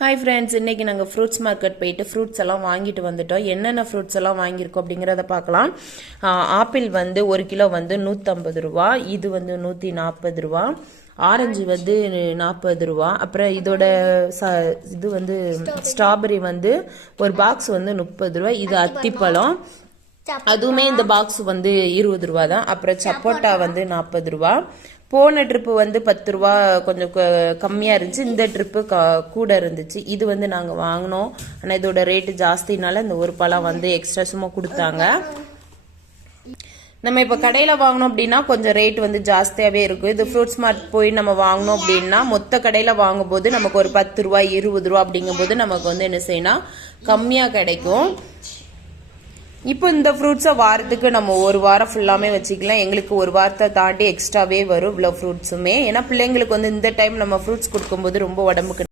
Hi friends, இன்றைக்கி நாங்கள் fruits market போயிட்டு ஃப்ரூட்ஸ் எல்லாம் வாங்கிட்டு வந்துட்டோம். என்னென்ன ஃப்ரூட்ஸ் எல்லாம் வாங்கியிருக்கோம் அப்படிங்கிறத பார்க்கலாம். ஆப்பிள் வந்து 1 கிலோ வந்து 150 ரூபா, இது வந்து 140 ரூபா, ஆரஞ்சு வந்து 40 ரூபா, அப்புறம் இதோட இது வந்து ஸ்ட்ராபெரி வந்து ஒரு பாக்ஸ் வந்து 30 ரூபா, இது அத்திப்பழம் அதுவுமே இந்த பாக்ஸ் வந்து 20 ரூபா தான், அப்புறம் சப்போட்டா வந்து 40 ரூபா. போன ட்ரிப்பு வந்து 10 ரூபா கொஞ்சம் கம்மியாக இருந்துச்சு, இந்த ட்ரிப்பு கூட இருந்துச்சு. இது வந்து நாங்கள் வாங்கினோம், ஆனால் இதோட ரேட்டு ஜாஸ்தினால இந்த ஒரு பழம் வந்து எக்ஸ்ட்ரா சும்மா கொடுத்தாங்க. நம்ம இப்போ கடையில் வாங்கினோம் அப்படின்னா கொஞ்சம் ரேட் வந்து ஜாஸ்தியாகவே இருக்கும். இது ஃப்ரூட்ஸ் மார்ட் போய் நம்ம வாங்கினோம் அப்படின்னா மொத்த கடையில் வாங்கும் போது நமக்கு ஒரு 10 ரூபா 20 ரூபா அப்படிங்கும் போது நமக்கு வந்து என்ன செய்யணும், கம்மியாக கிடைக்கும். இப்போ இந்த ஃப்ரூட்ஸை வாரத்துக்கு நம்ம ஒரு வாரம் ஃபுல்லாமே வச்சுக்கலாம். எங்களுக்கு ஒரு வாரத்தை தாண்டி எக்ஸ்ட்ராவே வரும் இவ்வளோ ஃப்ரூட்ஸுமே. ஏன்னா பிள்ளைங்களுக்கு வந்து இந்த டைம் நம்ம ஃப்ரூட்ஸ் கொடுக்கும்போது ரொம்ப உடம்புக்கு